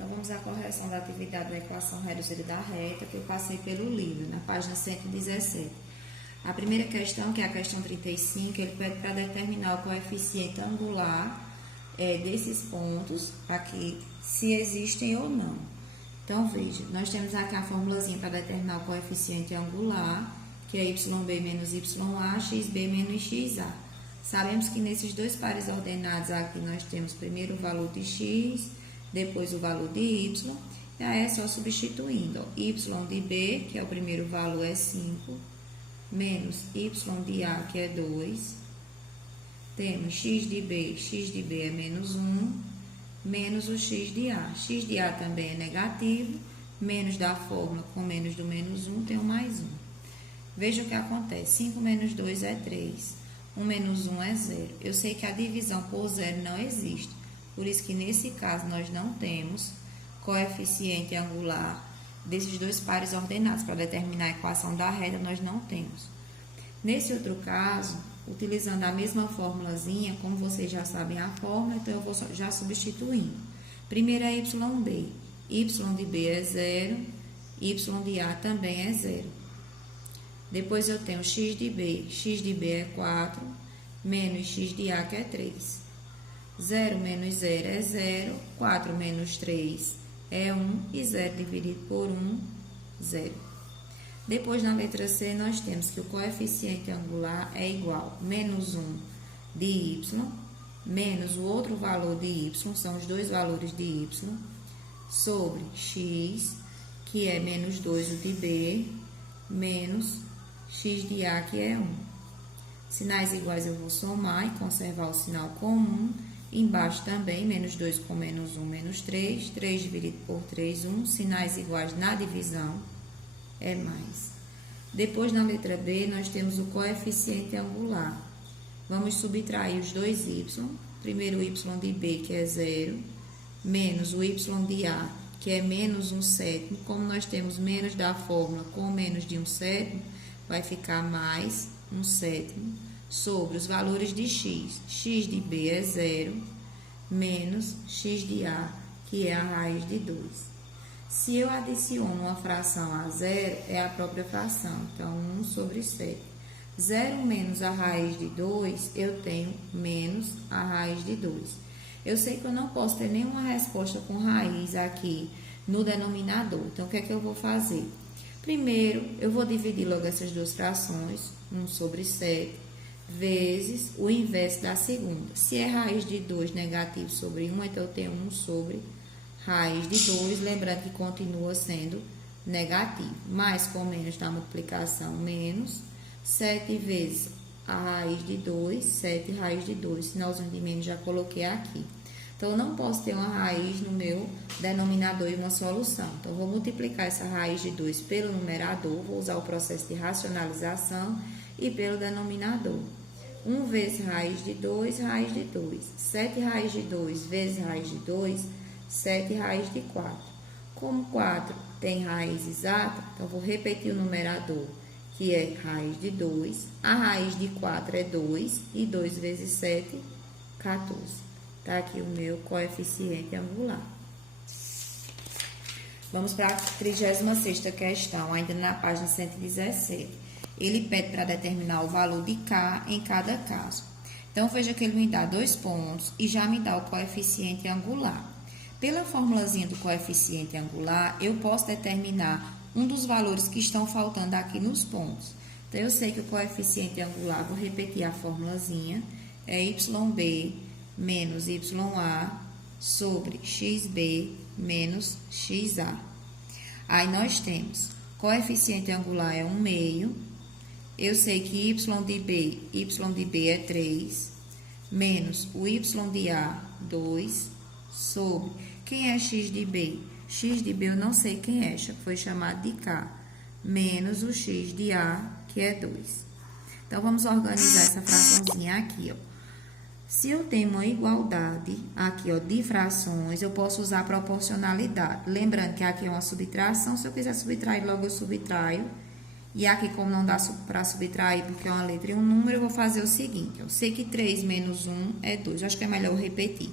Então, vamos à correção da atividade da equação reduzida da reta, que eu passei pelo livro, na página 117. A primeira questão, que é a questão 35, ele pede para determinar o coeficiente angular desses pontos, aqui, se existem ou não. Então, veja, nós temos aqui a formulazinha para determinar o coeficiente angular, que é YB menos YA, XB menos XA. Sabemos que nesses dois pares ordenados aqui nós temos primeiro o valor de X, depois o valor de Y, e aí é só substituindo, ó, Y de B, que é o primeiro valor, é 5, menos Y de A, que é 2, temos X de B é menos 1, menos o X de A também é negativo, menos da fórmula com menos do menos 1, tem um mais 1. Veja o que acontece, 5 menos 2 é 3, 1 menos 1 é 0. Eu sei que a divisão por zero não existe, por isso que nesse caso nós não temos coeficiente angular desses dois pares ordenados. Para determinar a equação da reta, nós não temos. Nesse outro caso, utilizando a mesma formulazinha, como vocês já sabem a fórmula, então eu vou já substituindo. Primeiro é YB. Y de B é 0, Y de A também é 0. Depois eu tenho X de B é 4, menos X de A, que é 3. 0 menos 0 é 0, 4 menos 3 é 1, e 0 dividido por 1, 0. Depois, na letra C, nós temos que o coeficiente angular é igual a menos 1 de Y, menos o outro valor de Y, são os dois valores de Y, sobre X, que é menos 2 o de B, menos X de A, que é 1. Sinais iguais eu vou somar e conservar o sinal comum. Embaixo também, menos 2 com menos 1, menos 3. 3 dividido por 3, 1. Sinais iguais na divisão é mais. Depois, na letra B, nós temos o coeficiente angular. Vamos subtrair os dois y. Primeiro o y de B, que é 0, menos o y de A, que é menos 1/7. Como nós temos menos da fórmula com menos de 1/7, vai ficar mais 1/7. Sobre os valores de x. X de B é 0, menos x de A, que é a raiz de 2. Se eu adiciono uma fração a zero, é a própria fração. Então, 1 sobre 7. 0 menos a raiz de 2, eu tenho menos a raiz de 2. Eu sei que eu não posso ter nenhuma resposta com raiz aqui no denominador. Então, o que é que eu vou fazer? Primeiro, eu vou dividir logo essas duas frações, 1 sobre 7, vezes o inverso da segunda. Se é raiz de 2 negativo sobre 1, então eu tenho 1 sobre raiz de 2, lembrando que continua sendo negativo. Mais com menos da multiplicação, menos 7 vezes a raiz de 2, 7 raiz de 2. Sinalzinho de menos já coloquei aqui. Então, eu não posso ter uma raiz no meu denominador e uma solução. Então, eu vou multiplicar essa raiz de 2 pelo numerador, vou usar o processo de racionalização e pelo denominador. 1 vezes raiz de 2, raiz de 2. 7 raiz de 2 vezes raiz de 2, 7 raiz de 4. Como 4 tem raiz exata, então vou repetir o numerador, que é raiz de 2. A raiz de 4 é 2, e 2 vezes 7, 14. Tá aqui o meu coeficiente angular. Vamos para a 36ª questão, ainda na página 117. Ele pede para determinar o valor de K em cada caso. Então, veja que ele me dá 2 pontos e já me dá o coeficiente angular. Pela formulazinha do coeficiente angular, eu posso determinar um dos valores que estão faltando aqui nos pontos. Então, eu sei que o coeficiente angular, vou repetir a formulazinha, é YB menos YA sobre XB menos XA. Aí, nós temos, coeficiente angular é 1/2. Eu sei que Y de B é 3, menos o Y de A, 2, sobre, quem é X de B? X de B eu não sei quem é, foi chamado de K, menos o X de A, que é 2. Então, vamos organizar essa fraçãozinha aqui, ó. Se eu tenho uma igualdade aqui, ó, de frações, eu posso usar a proporcionalidade. Lembrando que aqui é uma subtração, se eu quiser subtrair, logo eu subtraio. E aqui, como não dá para subtrair, porque é uma letra e um número, eu vou fazer o seguinte. Eu sei que 3 menos 1 é 2. Eu acho que é melhor eu repetir.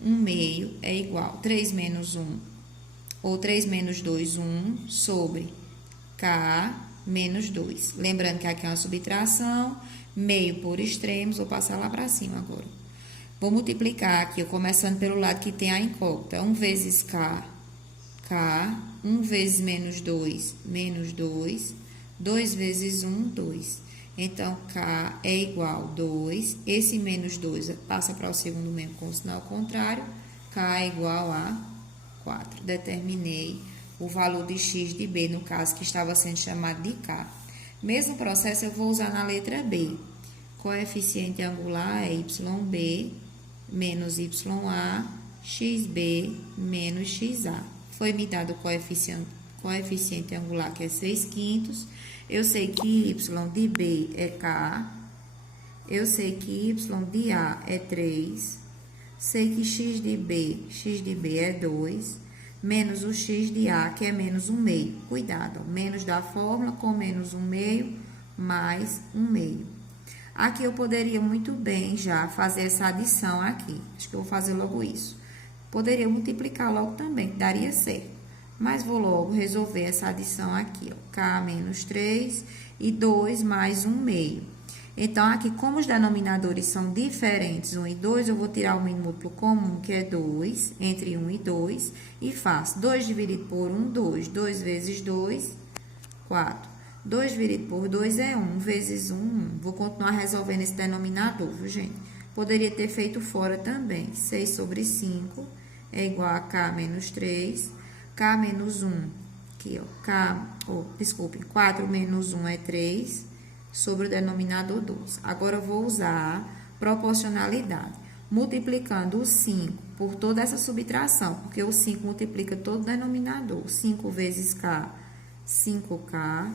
1/2 é igual. 3 menos 1 ou 3 menos 2, 1, sobre K menos 2. Lembrando que aqui é uma subtração, meio por extremos, vou passar lá para cima agora. Vou multiplicar aqui, começando pelo lado que tem a incógnita. 1 vezes K, 1 vezes menos 2, menos 2. 2 vezes 1, 2. Então, K é igual a 2. Esse menos 2 passa para o segundo membro com o sinal contrário. K é igual a 4. Determinei o valor de x de B, no caso que estava sendo chamado de K. Mesmo processo eu vou usar na letra B. Coeficiente angular é YB menos YA, XB menos XA. Foi me dado o coeficiente angular, que é 6/5. Eu sei que Y de B é K. Eu sei que Y de A é 3. Sei que X de B é 2. Menos o X de A, que é menos 1/2. Cuidado, ó, menos da fórmula com menos 1/2 mais 1/2. Aqui eu poderia muito bem já fazer essa adição aqui. Acho que eu vou fazer logo isso. Poderia multiplicar logo também, que daria certo. Mas vou logo resolver essa adição aqui, ó. K menos 3 e 2 mais 1/2. Então, aqui, como os denominadores são diferentes, 1 e 2, eu vou tirar o mínimo múltiplo comum, que é 2, entre 1 e 2, e faço 2 dividido por 1, 2. 2 vezes 2, 4. 2 dividido por 2 é 1, vezes 1, 1. Vou continuar resolvendo esse denominador, viu, gente? Poderia ter feito fora também. 6 sobre 5 é igual a K menos 3. K menos 1, aqui, ó. Desculpe, 4 menos 1 é 3, sobre o denominador 12. Agora, eu vou usar proporcionalidade. Multiplicando o 5 por toda essa subtração, porque o 5 multiplica todo o denominador. 5 vezes K, 5K.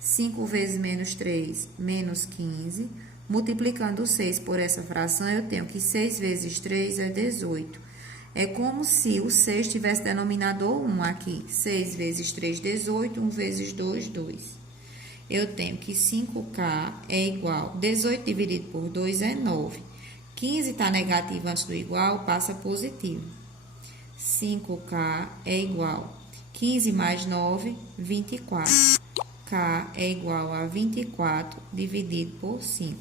5 vezes menos 3, menos 15. Multiplicando o 6 por essa fração, eu tenho que 6 vezes 3 é 18. É como se o 6 tivesse denominador 1 aqui. 6 vezes 3, 18. 1 vezes 2, 2. Eu tenho que 5K é igual. 18 dividido por 2 é 9. 15 está negativo antes do igual, passa positivo. 5K é igual. 15 mais 9, 24. K é igual a 24 dividido por 5.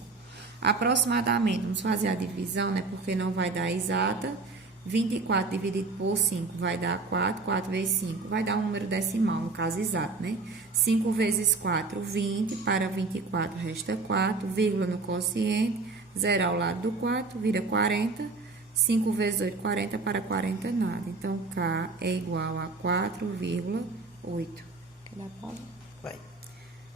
Aproximadamente, vamos fazer a divisão, né? Porque não vai dar exata. 24 dividido por 5 vai dar 4. 4 vezes 5 vai dar um número decimal, no caso exato, né? 5 vezes 4, 20. Para 24 resta 4. Vírgula no quociente. 0 ao lado do 4, vira 40. 5 vezes 8, 40. Para 40, nada. Então, K é igual a 4,8. Quer dar pausa? Vai.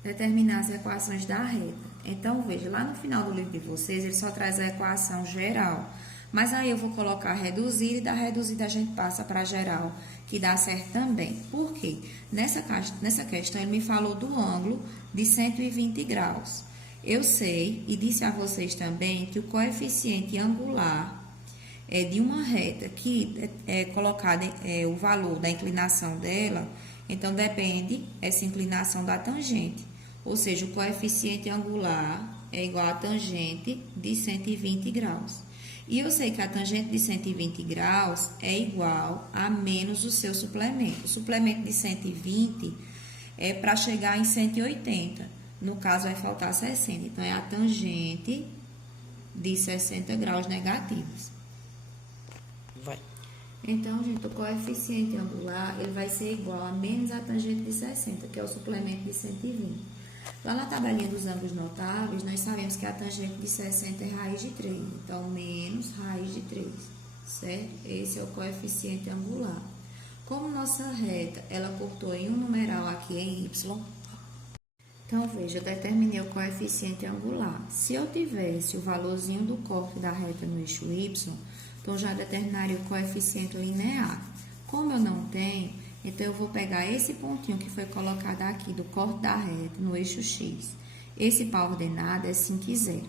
Determinar as equações da reta. Então, veja, lá no final do livro de vocês, ele só traz a equação geral. Mas aí eu vou colocar reduzida e da reduzida a gente passa para a geral, que dá certo também. Por quê? Nessa questão, ele me falou do ângulo de 120 graus. Eu sei, e disse a vocês também, que o coeficiente angular de uma reta que é colocado o valor da inclinação dela, então depende essa inclinação da tangente. Ou seja, o coeficiente angular é igual à tangente de 120 graus. E eu sei que a tangente de 120 graus é igual a menos o seu suplemento. O suplemento de 120 é para chegar em 180. No caso, vai faltar 60. Então, é a tangente de 60 graus negativos. Vai. Então, gente, o coeficiente angular ele vai ser igual a menos a tangente de 60, que é o suplemento de 120. Lá na tabelinha dos ângulos notáveis, nós sabemos que a tangente de 60 é raiz de 3. Então, menos raiz de 3, certo? Esse é o coeficiente angular. Como nossa reta, ela cortou em um numeral aqui em Y. Então, veja, eu determinei o coeficiente angular. Se eu tivesse o valorzinho do corte da reta no eixo Y, então já determinaria o coeficiente linear. Como eu não tenho, então eu vou pegar esse pontinho que foi colocado aqui do corte da reta no eixo X. Esse par ordenado é 5 e 0.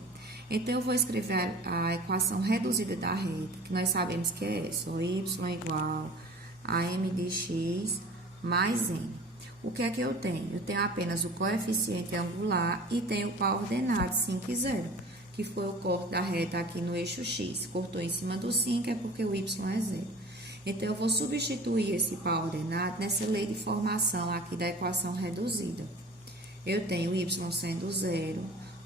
Então, eu vou escrever a equação reduzida da reta, que nós sabemos que é essa, y igual a m de x mais n. O que é que eu tenho? Eu tenho apenas o coeficiente angular e tenho o par ordenado 5 e 0, que foi o corte da reta aqui no eixo X. Cortou em cima do 5 é porque o y é 0. Então, eu vou substituir esse par ordenado nessa lei de formação aqui da equação reduzida. Eu tenho y sendo 0,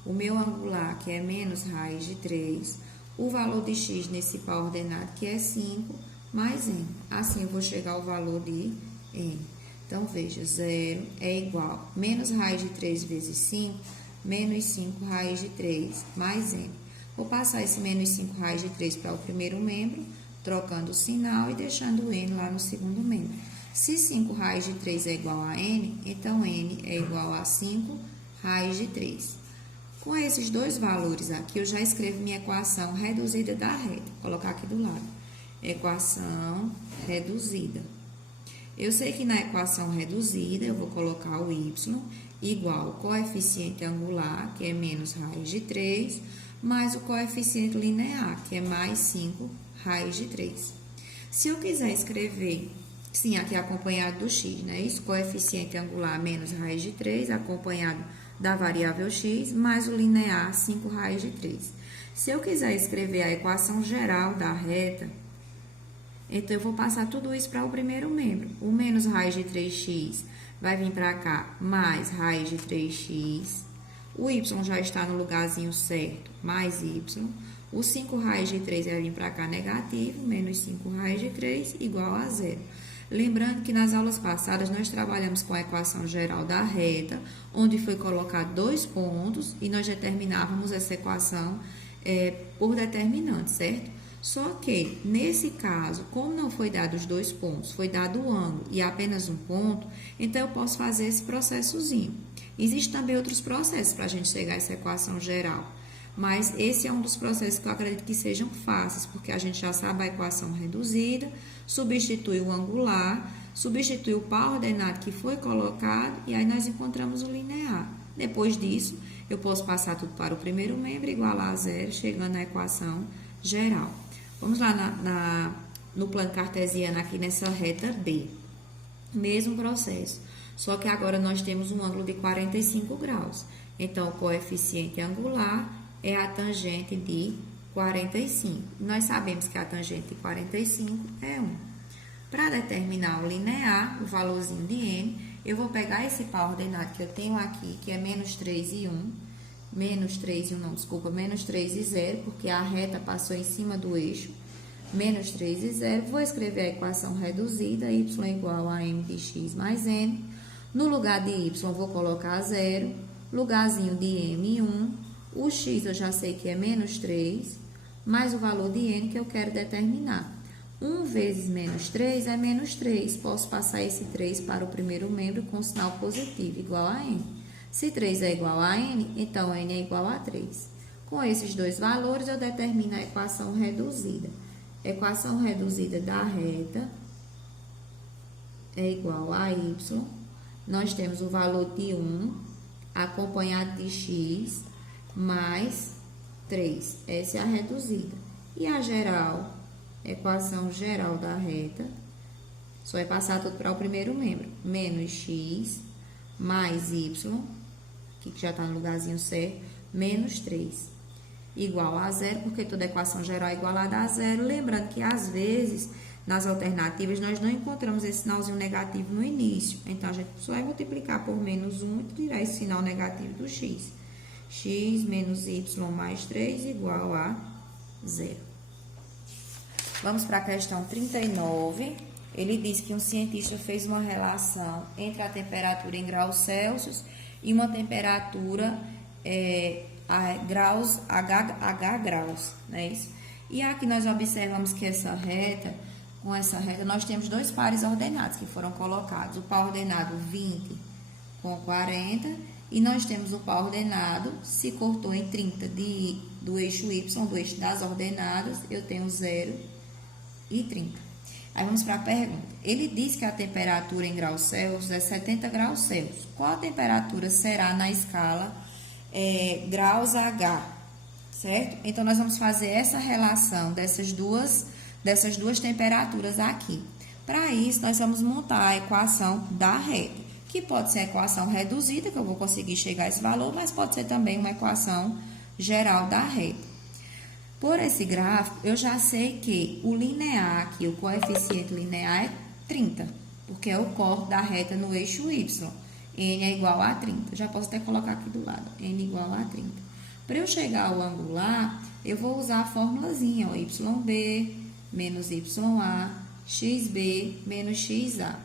o meu angular, que é menos raiz de 3, o valor de x nesse par ordenado, que é 5, mais n. Assim, eu vou chegar ao valor de n. Então, veja, 0 é igual a menos raiz de 3 vezes 5, menos 5 raiz de 3, mais n. Vou passar esse menos 5 raiz de 3 para o primeiro membro, trocando o sinal e deixando o n lá no segundo membro. Se 5 raiz de 3 é igual a n, então n é igual a 5 raiz de 3. Com esses dois valores aqui, eu já escrevo minha equação reduzida da reta. Vou colocar aqui do lado. Equação reduzida. Eu sei que na equação reduzida, eu vou colocar o y igual ao coeficiente angular, que é menos raiz de 3, mais o coeficiente linear, que é mais 5 raiz de 3. Se eu quiser escrever, sim, aqui acompanhado do x, né? Isso, coeficiente angular menos raiz de 3, acompanhado da variável x, mais o linear 5 raiz de 3. Se eu quiser escrever a equação geral da reta, então eu vou passar tudo isso para o primeiro membro. O menos raiz de 3x vai vir para cá, mais raiz de 3x. O y já está no lugarzinho certo, mais y. O 5 raiz de 3 vai vir para cá negativo, menos 5 raiz de 3 igual a 0. Lembrando que nas aulas passadas nós trabalhamos com a equação geral da reta, onde foi colocado 2 pontos e nós determinávamos essa equação por determinante, certo? Só que, nesse caso, como não foi dado os 2 pontos, foi dado o ângulo e apenas um ponto, então eu posso fazer esse processozinho. Existem também outros processos para a gente chegar a essa equação geral, mas esse é um dos processos que eu acredito que sejam fáceis, porque a gente já sabe a equação reduzida, substitui o angular, substitui o par ordenado que foi colocado e aí nós encontramos o linear. Depois disso, eu posso passar tudo para o primeiro membro, igualar a 0, chegando à equação geral. Vamos lá no plano cartesiano aqui nessa reta B. Mesmo processo, só que agora nós temos um ângulo de 45 graus. Então, o coeficiente angular é a tangente de 45. Nós sabemos que a tangente de 45 é 1. Para determinar o linear, o valorzinho de n, eu vou pegar esse par ordenado que eu tenho aqui, que é menos 3 e 1. Menos 3 e 1, não, desculpa, menos 3 e 0, porque a reta passou em cima do eixo. Menos 3 e 0, vou escrever a equação reduzida, y igual a m de x mais n. No lugar de y, vou colocar 0. Lugarzinho de m, 1. O x eu já sei que é menos 3, mais o valor de n que eu quero determinar. 1 vezes menos 3 é menos 3. Posso passar esse 3 para o primeiro membro com sinal positivo, igual a n. Se 3 é igual a n, então n é igual a 3. Com esses dois valores, eu determino a equação reduzida. Equação reduzida da reta é igual a y. Nós temos o valor de 1, acompanhado de x, mais 3. Essa é a reduzida. E a geral, equação geral da reta, só é passar tudo para o primeiro membro. Menos x, mais y, que já está no lugarzinho certo, menos 3, igual a 0, porque toda equação geral é igualada a 0. Lembrando que, às vezes, nas alternativas, nós não encontramos esse sinalzinho negativo no início. Então, a gente só vai multiplicar por menos 1 e tirar esse sinal negativo do x. X menos y mais 3 igual a 0. Vamos para a questão 39. Ele diz que um cientista fez uma relação entre a temperatura em graus Celsius e uma temperatura graus, H graus, não é isso? E aqui nós observamos que com essa reta, nós temos dois pares ordenados que foram colocados. O par ordenado 20 com 40 e nós temos o par ordenado, se cortou em 30 do eixo Y, do eixo das ordenadas, eu tenho 0 e 30. Aí vamos para a pergunta. Ele diz que a temperatura em graus Celsius é 70 graus Celsius. Qual a temperatura será na escala graus H, certo? Então, nós vamos fazer essa relação dessas duas temperaturas aqui. Para isso, nós vamos montar a equação da reta, que pode ser a equação reduzida, que eu vou conseguir chegar a esse valor, mas pode ser também uma equação geral da reta. Por esse gráfico, eu já sei que o linear aqui, o coeficiente linear é 30, porque é o corte da reta no eixo Y. N é igual a 30. Já posso até colocar aqui do lado, N igual a 30. Para eu chegar ao angular, eu vou usar a formulazinha, ó, YB menos YA, XB menos XA.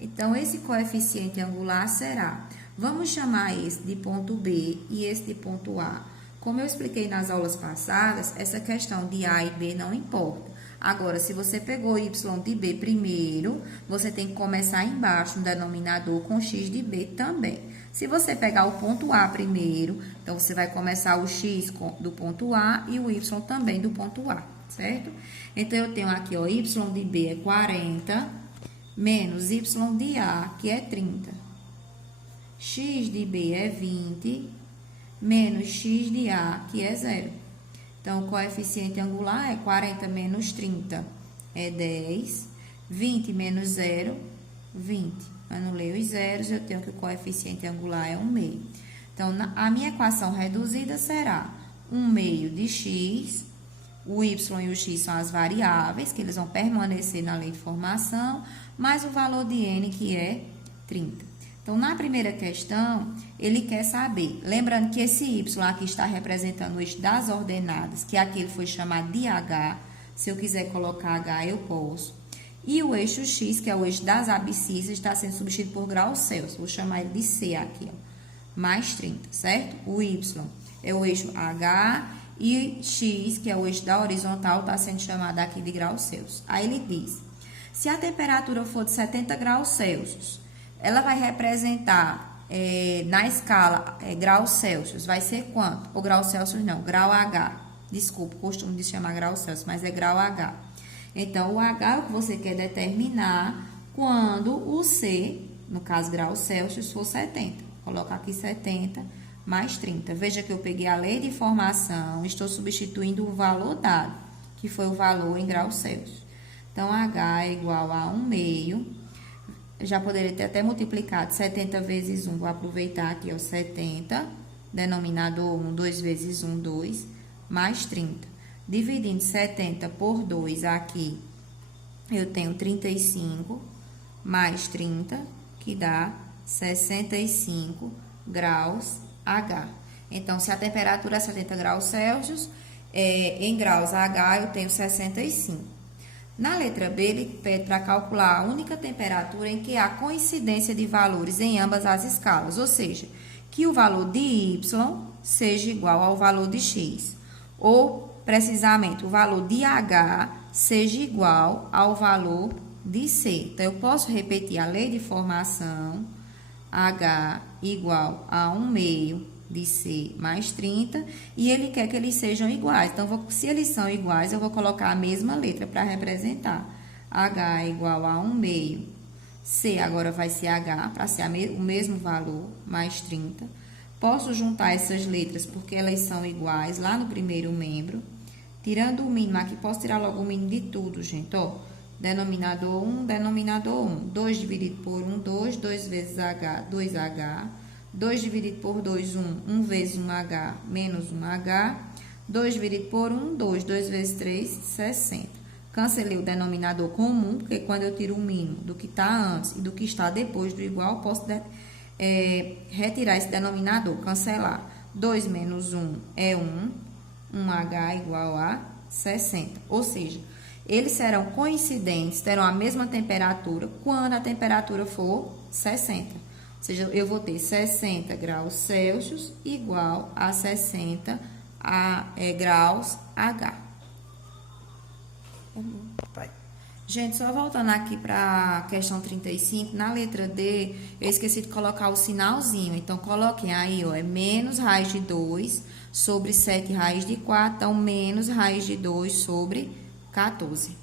Então, esse coeficiente angular será, vamos chamar esse de ponto B e esse de ponto A. Como eu expliquei nas aulas passadas, essa questão de A e B não importa. Agora, se você pegou Y de B primeiro, você tem que começar embaixo no denominador com X de B também. Se você pegar o ponto A primeiro, então você vai começar o X do ponto A e o Y também do ponto A, certo? Então, eu tenho aqui, ó, Y de B é 40, menos Y de A, que é 30. X de B é 20, menos X de A, que é 0. Então, o coeficiente angular é 40 menos 30, é 10. 20 menos 0, 20. Anulei os zeros, eu tenho que o coeficiente angular é 1 meio. Então, a minha equação reduzida será 1 meio de x, o y e o x são as variáveis, que eles vão permanecer na lei de formação, mais o valor de n, que é 30. Então, na primeira questão, ele quer saber, lembrando que esse y aqui está representando o eixo das ordenadas, que aqui ele foi chamado de h, se eu quiser colocar h, eu posso. E o eixo x, que é o eixo das abscissas, está sendo substituído por graus Celsius, vou chamar ele de c aqui, ó, mais 30, certo? O y é o eixo h e x, que é o eixo da horizontal, está sendo chamado aqui de graus Celsius. Aí ele diz, se a temperatura for de 70 graus Celsius, ela vai representar, na escala, graus Celsius, vai ser quanto? Ou grau Celsius não, grau H. Desculpa, costumo de chamar grau Celsius, mas é grau H. Então, o H é o que você quer determinar quando o C, no caso grau Celsius, for 70. Coloca aqui 70 mais 30. Veja que eu peguei a lei de formação, estou substituindo o valor dado, que foi o valor em graus Celsius. Então, H é igual a 1 meio. Já poderia ter até multiplicado 70 vezes 1, vou aproveitar aqui, ó, 70, denominador 1, 2 vezes 1, 2, mais 30. Dividindo 70 por 2 aqui, eu tenho 35, mais 30, que dá 65 graus H. Então, se a temperatura é 70 graus Celsius, em graus H eu tenho 65. Na letra B, ele pede para calcular a única temperatura em que há coincidência de valores em ambas as escalas, ou seja, que o valor de Y seja igual ao valor de X, ou, precisamente, o valor de H seja igual ao valor de C. Então, eu posso repetir a lei de formação, H igual a 1 meio de C mais 30, e ele quer que eles sejam iguais. Então, se eles são iguais, eu vou colocar a mesma letra para representar. H é igual a 1 meio, C agora vai ser H, para ser o mesmo valor, mais 30. Posso juntar essas letras porque elas são iguais lá no primeiro membro. Tirando o mínimo aqui, posso tirar logo o mínimo de tudo, gente, ó. Denominador 1, denominador 1. 2 dividido por 1, 2. 2 vezes H, 2H. 2 dividido por 2, 1. 1 vezes 1H, menos 1H. 2 dividido por 1, 2. 2 vezes 3, 60. Cancelei o denominador comum, porque quando eu tiro o mínimo do que está antes e do que está depois do igual, posso retirar esse denominador, cancelar. 2 menos 1 é 1. 1H igual a 60. Ou seja, eles serão coincidentes, terão a mesma temperatura quando a temperatura for 60. Ou seja, eu vou ter 60 graus Celsius igual a 60 graus H. Gente, só voltando aqui para a questão 35, na letra D, eu esqueci de colocar o sinalzinho. Então, coloquem aí, ó, é menos raiz de 2 sobre 7 raiz de 4, então, menos raiz de 2 sobre 14.